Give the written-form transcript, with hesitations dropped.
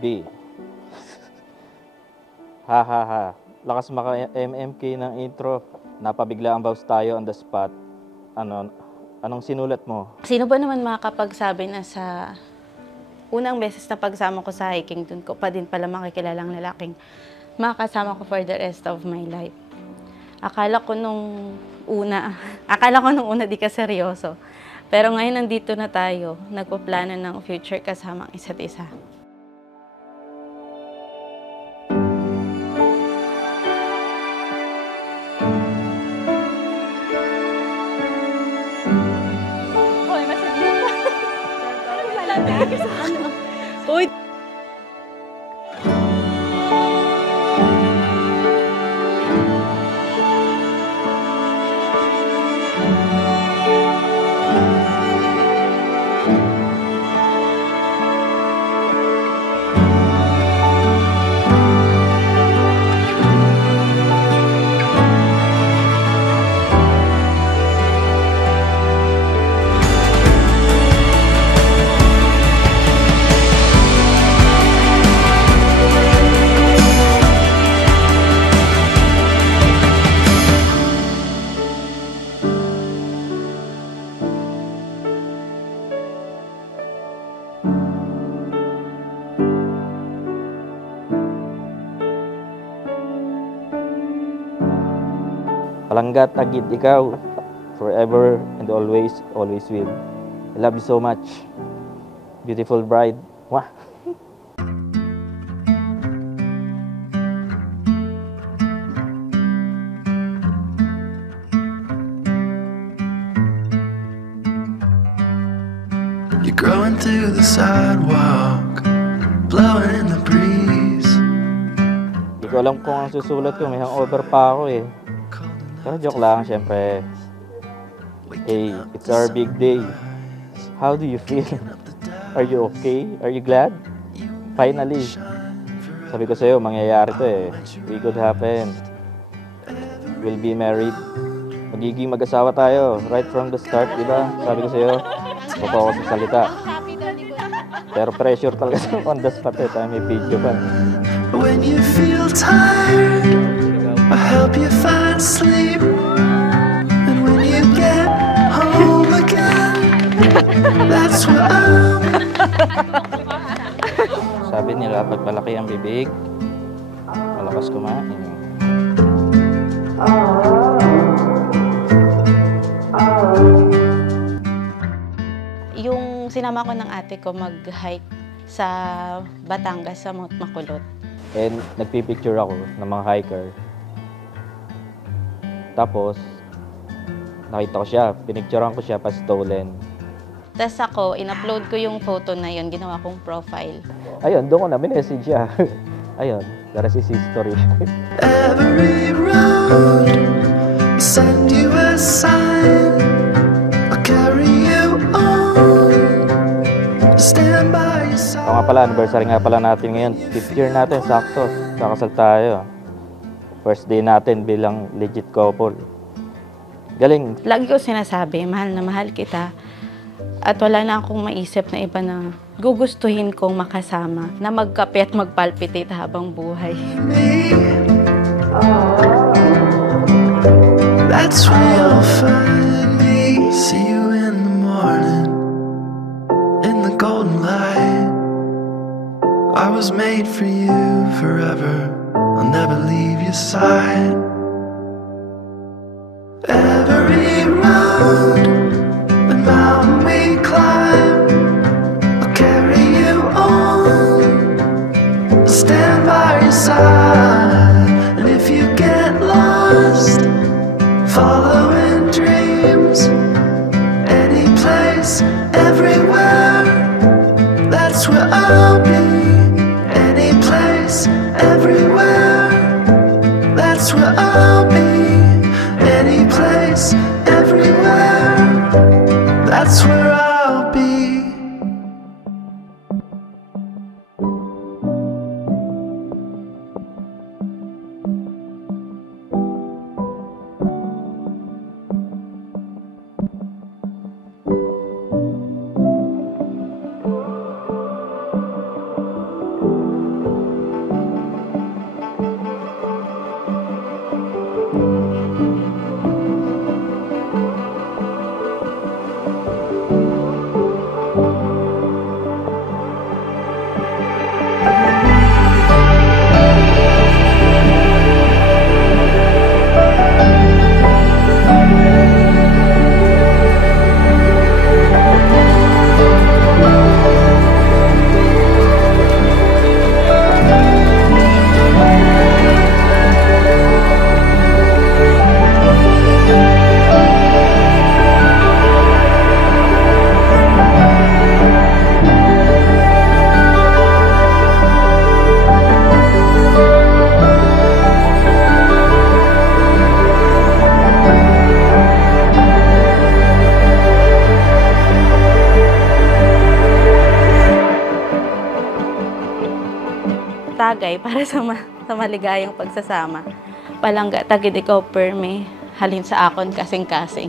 B. Ha ha ha. Lakas maka MMK ng intro. Napabigla ang boss tayo on the spot. Anong sinulat mo? Sino ba naman makakapagsabi na sa unang beses na pagsama ko sa hiking, dun ko pa din pala makikilalang lalaking makakasama ko for the rest of my life. Akala ko nung una di ka seryoso. Pero ngayon nandito na tayo, nagpaplano ng future kasama ang isa't isa. Uy! Palanggat agit ikaw, forever and always, always will. I love you so much. Beautiful bride. Wah! You're growing through the sidewalk, blowing in the breeze. Hindi ko alam kung ang susulat ko, may hangover pa ako eh. Pero joke lang, syempre. Hey, it's our big day. How do you feel? Are you okay? Are you glad? Finally. Sabi ko sa'yo, mangyayari to eh. It could happen. We'll be married. Magiging mag-asawa tayo. Right from the start, di ba? Sabi ko sa'yo, totoo ako sa salita. Pero pressure talaga on the spot eh. Tayo may video pa. When you feel tired, I'll help you find sleep. And when you get home again, that's where I'll be. Sabi nila, pag malaki ang bibig, malakas kumain. Yung sinama ko ng ate ko mag-hike sa Batangas, sa Mount Makulot. And nagpipicture ako ng mga hiker. Tapos, nakita ko siya, pinicturean ko siya pa stolen. Tapos ako, in-upload ko yung photo na yun, ginawa kong profile. Ayun, doon ko na minessage siya. Ayun, the rest is history. Every road, send you a sign. I'll carry you on, stand by your side. Oo nga pala, anniversary nga pala natin ngayon. 5th year natin, sakto. Kakasal tayo. First day natin bilang legit couple. Galing. Lagi ko sinasabi, mahal na mahal kita. At wala na akong maisip na iba na gugustuhin kong makasama, na magkape at magpalpitate habang buhay. That's where you'll find me. See you in the morning, in the golden light. I was made for you forever. I'll never leave your side. Every road and mountain we climb, I'll carry you on, stand by your side. And if you get lost, following dreams, any place, everywhere, that's where I'll be. Any place, everywhere, that's where I'll be. Any place, everywhere, that's where I'll be. Tagay para sa maligayang pagsasama. Palangga tagid ikaw perme, halin sa akon kasing-kasing.